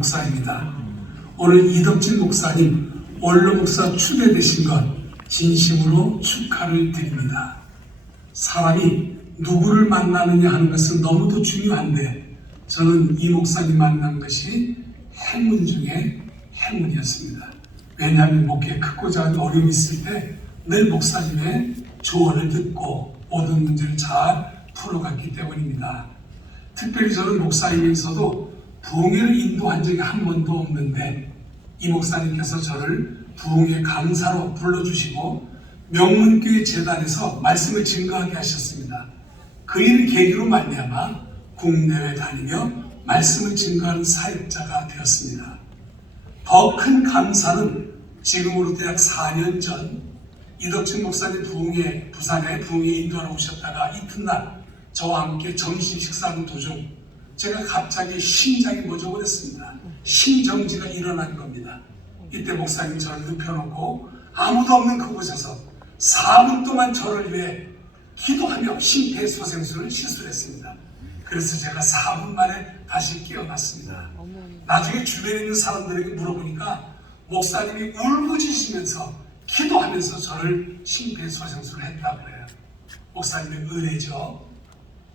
목사입니다. 오늘 이덕진 목사님 원로 목사 추대되신 것 진심으로 축하를 드립니다. 사람이 누구를 만나느냐 하는 것은 너무도 중요한데 저는 이 목사님 만난 것이 행운 중에 행운이었습니다. 왜냐하면 목회에 크고 작은 어려움이 있을 때 늘 목사님의 조언을 듣고 모든 문제를 잘 풀어갔기 때문입니다. 특별히 저는 목사이면서도 부흥회를 인도한 적이 한 번도 없는데 이 목사님께서 저를 부흥회 강사로 불러주시고 명문교회 재단에서 말씀을 증거하게 하셨습니다. 그 일을 계기로 말미암아 국내외 다니며 말씀을 증거하는 사역자가 되었습니다. 더 큰 감사는 지금으로부터 약 4년 전 이덕진 목사님 부흥회 부산에 부흥회 인도하러 오셨다가 이튿날 저와 함께 점심 식사하는 도중 제가 갑자기 심장이 멎어버렸습니다. 심정지가 일어난 겁니다. 이때 목사님 저를 눕혀놓고 아무도 없는 그곳에서 4분 동안 저를 위해 기도하며 심폐소생술을 시술했습니다. 그래서 제가 4분 만에 다시 깨어났습니다. 나중에 주변에 있는 사람들에게 물어보니까 목사님이 울부짖으면서 기도하면서 저를 심폐소생술을 했다고 그래요. 목사님의 은혜죠.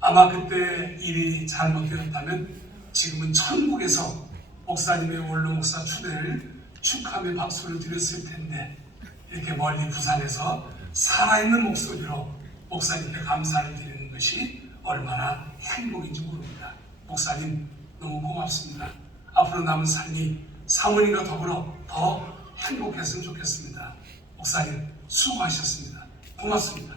아마 그때 일이 잘못되었다면 지금은 천국에서 목사님의 원로 목사 추대를 축하하며 박수를 드렸을 텐데 이렇게 멀리 부산에서 살아있는 목소리로 목사님께 감사를 드리는 것이 얼마나 행복인지 모릅니다. 목사님 너무 고맙습니다. 앞으로 남은 삶이 사모님과 더불어 더 행복했으면 좋겠습니다. 목사님 수고하셨습니다. 고맙습니다.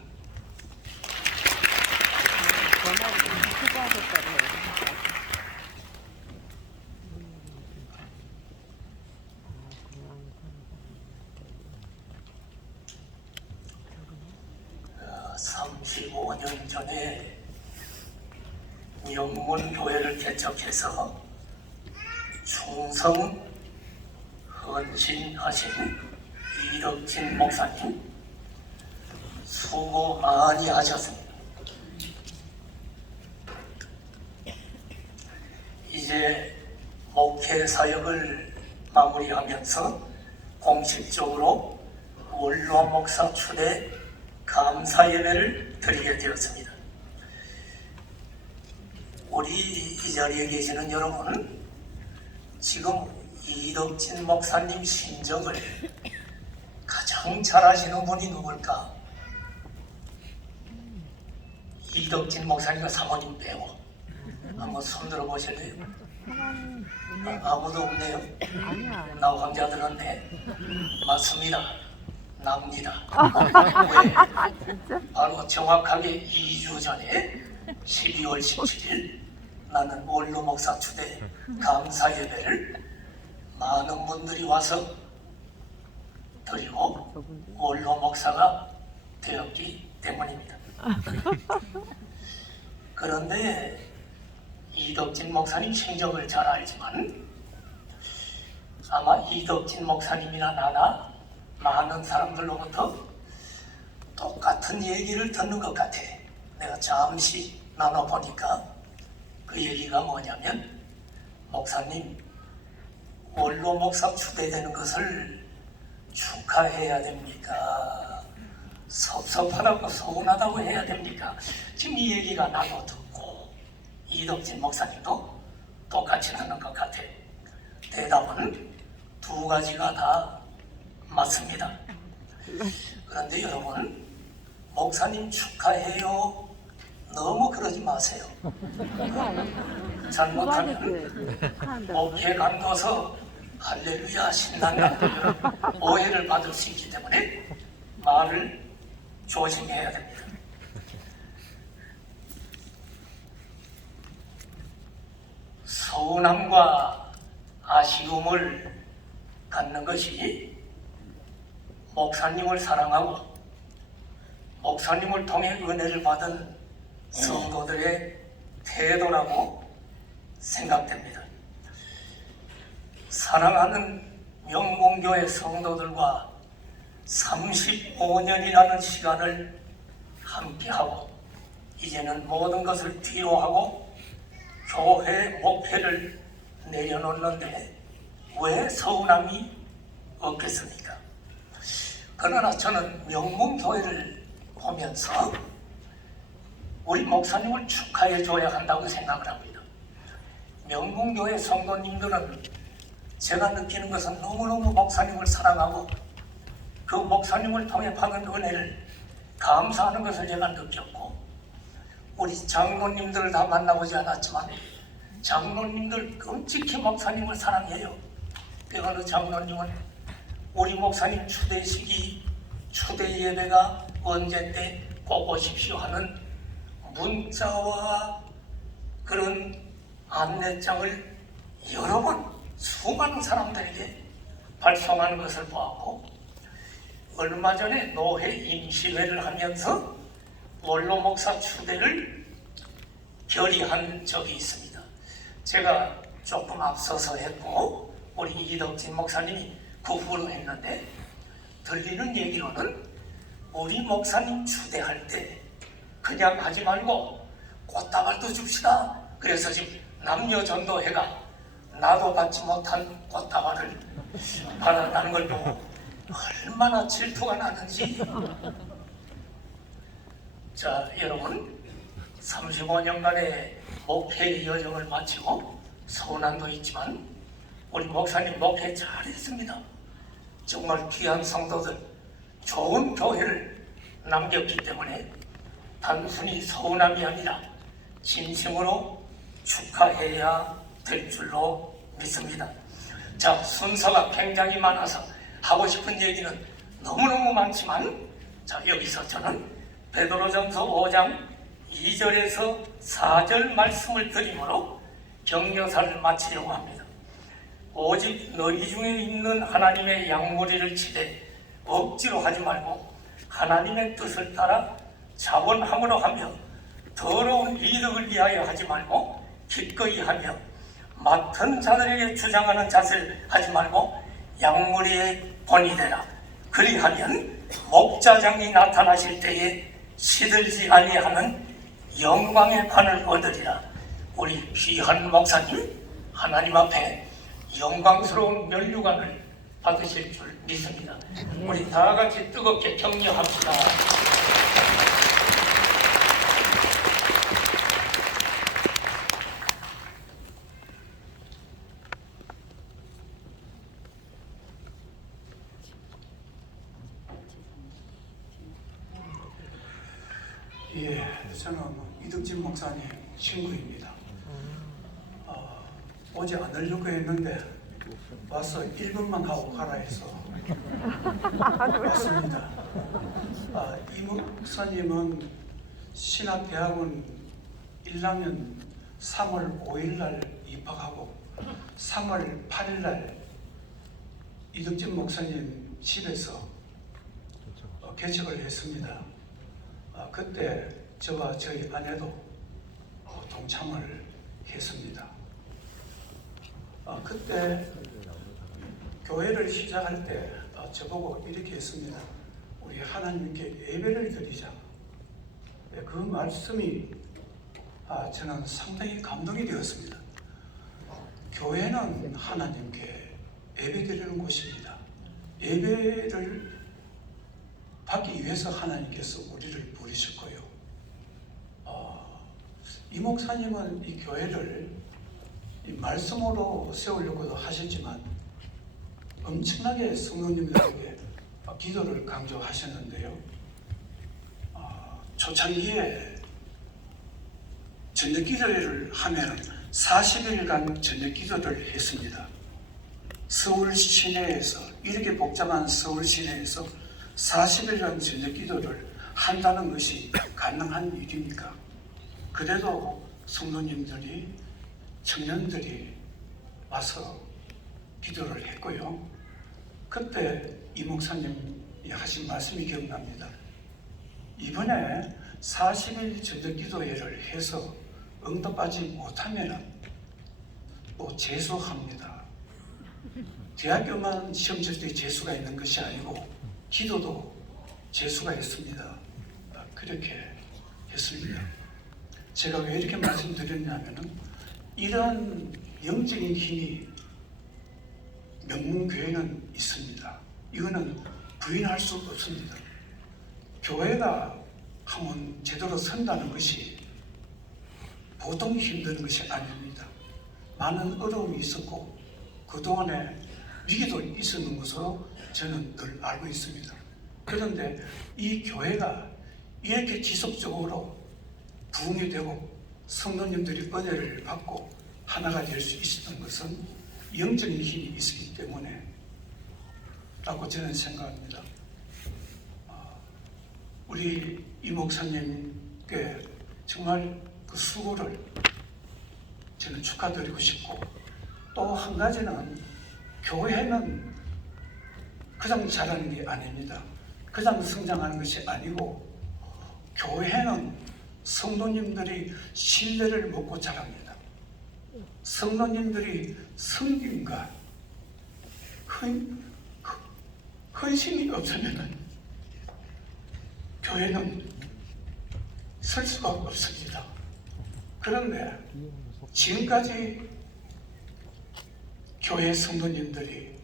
어, 35년 전에 명문교회를 개척해서 충성 헌신하신 이덕진 목사님 수고 많이 하셨습니다. 이제 목회 사역을 마무리하면서 공식적으로 원로 목사 추대 감사 예배를 드리게 되었습니다. 우리 이 자리에 계시는 여러분, 지금 이덕진 목사님 심정을 가장 잘 아시는 분이 누굴까? 이덕진 목사님과 사모님 빼고 한번 손 들어 보실래요? 아무도 없네요. 나 혼자 들었네. 맞습니다. 납니다. 왜? 바로 정확하게 2주 전에 12월 17일 나는 원로 목사 추대 감사 예배를 많은 분들이 와서 드리고 원로 목사가 되었기 때문입니다. 그런데 이덕진 목사님 행적을 잘 알지만 아마 이덕진 목사님이나 나나 많은 사람들로부터 똑같은 얘기를 듣는 것 같아. 내가 잠시 나눠보니까 그 얘기가 뭐냐면, 목사님 원로 목사 추대되는 것을 축하해야 됩니까? 섭섭하다고 서운하다고 해야 됩니까? 지금 이 얘기가 나도 듣고 이덕진 목사님도 똑같이 듣는 것 같아. 대답은 두 가지가 다 맞습니다. 그런데 여러분, 목사님 축하해요 너무 그러지 마세요. 잘못하면 목회 간도서 할렐루야 신난다 오해를 받을 수 있기 때문에 말을 조심해야 됩니다. 서운함과 아쉬움을 갖는 것이 목사님을 사랑하고 목사님을 통해 은혜를 받은 성도들의 태도라고 생각됩니다. 사랑하는 명문교회 성도들과 35년이라는 시간을 함께하고 이제는 모든 것을 뒤로하고 교회 목회를 내려놓는데 왜 서운함이 없겠습니까? 그러나 저는 명문교회를 보면서 우리 목사님을 축하해 줘야 한다고 생각을 합니다. 명문교회 성도님들은 제가 느끼는 것은 너무너무 목사님을 사랑하고 그 목사님을 통해 받은 은혜를 감사하는 것을 제가 느꼈고, 우리 장로님들을 다 만나보지 않았지만 장로님들 끔찍히 목사님을 사랑해요. 그 어느 장로님은 우리 목사님 추대식이 추대 예배가 언제때 꼭 오십시오 하는 문자와 그런 안내장을 여러 번 수많은 사람들에게 발송하는 것을 보았고, 얼마 전에 노회 임시회를 하면서 원로 목사 추대를 결의한 적이 있습니다. 제가 조금 앞서서 했고 우리 이덕진 목사님이 그 후로 했는데, 들리는 얘기로는 우리 목사님 추대할 때 그냥 하지 말고 꽃다발도 줍시다. 그래서 지금 남녀전도회가 나도 받지 못한 꽃다발을 받았다는 걸 보고 얼마나 질투가 나는지. 자, 여러분, 35년간의 목회의 여정을 마치고 서운함도 있지만 우리 목사님 목회 잘했습니다. 정말 귀한 성도들, 좋은 교회를 남겼기 때문에 단순히 서운함이 아니라 진심으로 축하해야 될 줄로 믿습니다. 자, 순서가 굉장히 많아서 하고 싶은 얘기는 너무너무 많지만, 자, 여기서 저는 베드로전서 5장 2절에서 4절 말씀을 드림으로 격려사를 마치려고 합니다. 오직 너희 중에 있는 하나님의 양무리를 치되 억지로 하지 말고 하나님의 뜻을 따라 자원함으로 하며 더러운 이득을 위하여 하지 말고 기꺼이 하며 맡은 자들에게 주장하는 자세를 하지 말고 양무리의 본이 되라. 그리하면 목자장이 나타나실 때에 시들지 아니하는 영광의 관을 얻으리라. 우리 귀한 목사님, 하나님 앞에 영광스러운 면류관을 받으실 줄 믿습니다. 우리 다 같이 뜨겁게 격려합시다. 예, 저는 이덕진 목사님 친구입니다. 오지 않으려고 했는데 와서 1분만 하고 가라 해서 왔습니다. 이 목사님은 신학대학원 1학년 3월 5일 날 입학하고 3월 8일 날 이덕진 목사님 집에서 개척을 했습니다. 그때 저와 저희 아내도 동참을 했습니다. 그때 교회를 시작할 때 저보고 이렇게 했습니다. 우리 하나님께 예배를 드리자. 그 말씀이 저는 상당히 감동이 되었습니다. 교회는 하나님께 예배 드리는 곳입니다. 예배를 받기 위해서 하나님께서 우리를 부르실 거예요. 이 목사님은 이 교회를 이 말씀으로 세우려고도 하셨지만 엄청나게 성도님들에게 기도를 강조하셨는데요. 초창기에 저녁 기도를 하면 40일간 저녁 기도를 했습니다. 서울 시내에서, 이렇게 복잡한 서울 시내에서 40일간 저녁 기도를 한다는 것이 가능한 일입니까? 그래도 성도님들이, 청년들이 와서 기도를 했고요. 그때 이 목사님이 하신 말씀이 기억납니다. 이번에 40일 저녁 기도회를 해서 응답받지 못하면 또 재수합니다. 대학교만 시험 칠 때 재수가 있는 것이 아니고 기도도 재수가 있습니다. 그렇게 했습니다. 제가 왜 이렇게 말씀드렸냐면은 이런 영적인 힘이 명문교회는 있습니다. 이거는 부인할 수 없습니다. 교회가 하면 제대로 선다는 것이 보통 힘든 것이 아닙니다. 많은 어려움이 있었고 그동안에 위기도 있었는 것으로 저는 늘 알고 있습니다. 그런데 이 교회가 이렇게 지속적으로 부흥이 되고 성도님들이 은혜를 받고 하나가 될 수 있었던 것은 영적인 힘이 있었기 때문에 라고 저는 생각합니다. 우리 이 목사님께 정말 그 수고를 저는 축하드리고 싶고, 또 한 가지는 교회는 그냥 잘하는 게 아닙니다. 그냥 성장하는 것이 아니고 교회는 성도님들이 신뢰를 먹고 자랍니다. 성도님들이 섬김과 헌신이 없으면 교회는 설 수가 없습니다. 그런데 지금까지 교회 성도님들이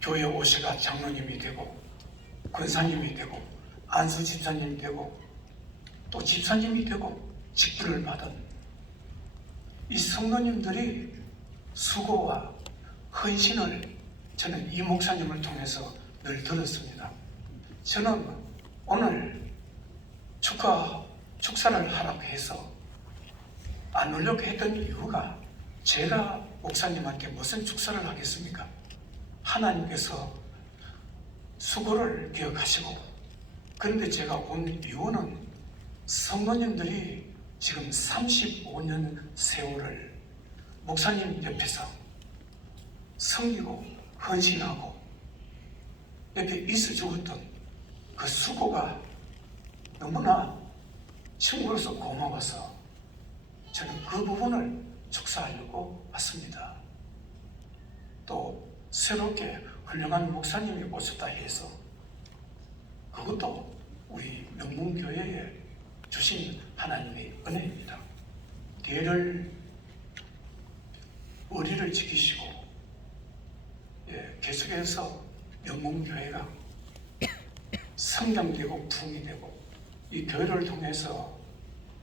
교회 오셔가 장로님이 되고 권사님이 되고 안수 집사님이 되고 또 집사님이 되고 직분을 받은 이 성도님들이 수고와 헌신을 저는 이 목사님을 통해서 늘 들었습니다. 저는 오늘 축사를 하라고 해서 안 오려고 했던 이유가, 제가 목사님한테 무슨 축사를 하겠습니까? 하나님께서 수고를 기억하시고, 그런데 제가 온 이유는 성도님들이 지금 35년 세월을 목사님 옆에서 섬기고 헌신하고 옆에 있어 주었던 그 수고가 너무나 친구로서 고마워서 저는 그 부분을 축사하려고 왔습니다. 또 새롭게 훌륭한 목사님이 오셨다 해서 그것도 우리 명문교회에 주신 하나님의 은혜입니다. 의리를 지키시고 계속해서 명문교회가 성장되고 부흥이 되고 이 교회를 통해서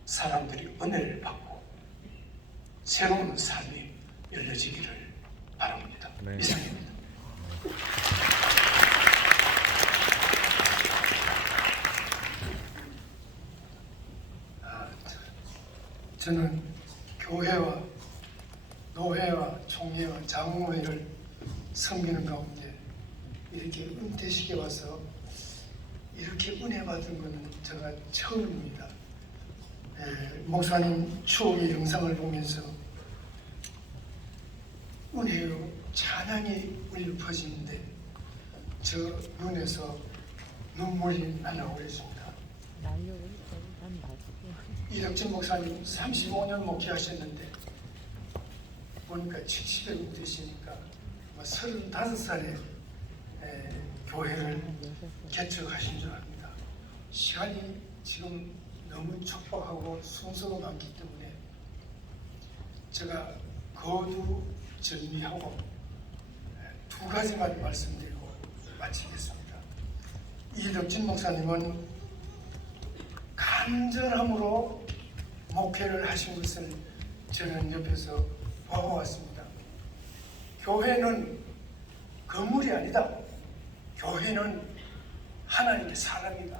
사람들이 은혜를 받고 새로운 삶이 열려지기를 바랍니다. 네. 이상입니다. 저는 교회와 노회와 총회와 장로회를 섬기는 가운데 이렇게 은퇴식에 와서 이렇게 은혜 받은 것은 제가 처음입니다. 목사님 추억의 영상을 보면서 은혜로 찬양이 울려 퍼지는데 저 눈에서 눈물이 나려고 그랬습니다. 이덕진 목사님 35년 목회하셨는데 보니까 70여 되시니까 35살에 교회를 개척하신 줄 압니다. 시간이 지금 너무 촉박하고 순서가 많기 때문에 제가 거두절미하고 두 가지만 말씀드리고 마치겠습니다. 이덕진 목사님은 간절함으로 목회를 하신 것을 저는 옆에서 봐왔습니다. 교회는 건물이 아니다. 교회는 하나님의 사람이다.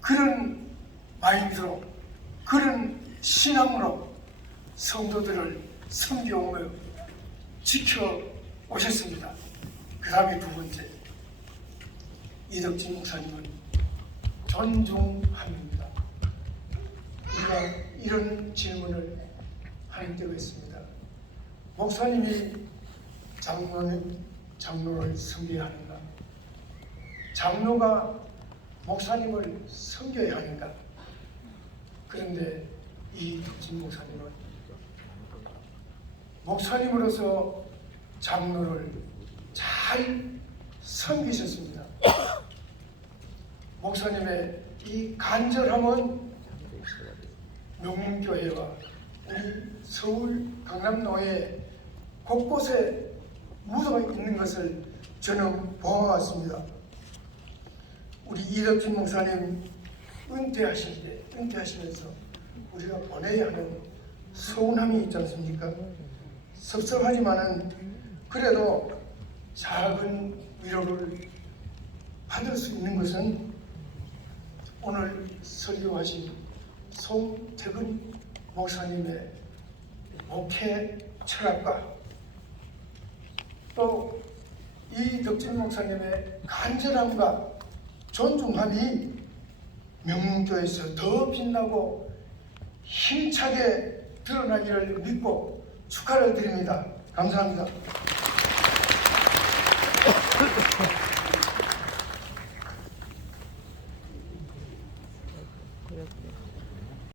그런 마인드로, 그런 신앙으로 성도들을 섬겨오며 지켜오셨습니다. 그 다음에 두 번째, 이덕진 목사님은 존중합니다. 우리가 이런 질문을 하는 때가 있습니다. 목사님이 장로를 섬겨야 하는가? 장로가 목사님을 섬겨야 하는가? 그런데 이덕진 목사님은 목사님으로서 장로를 잘 섬기셨습니다. 목사님의 이 간절함은 명문교회와 우리 서울 강남로에 곳곳에 묻어 있는 것을 저는 보아왔습니다. 우리 이덕진 목사님 은퇴하시면서 우리가 보내야 하는 서운함이 있지 않습니까? 섭섭하지만은 그래도 작은 위로를 받을 수 있는 것은 오늘 설교하신 송태근 목사님의 목회 철학과 또 이덕진 목사님의 간절함과 존중함이 명문교회에서 더 빛나고 힘차게 드러나기를 믿고 축하를 드립니다. 감사합니다.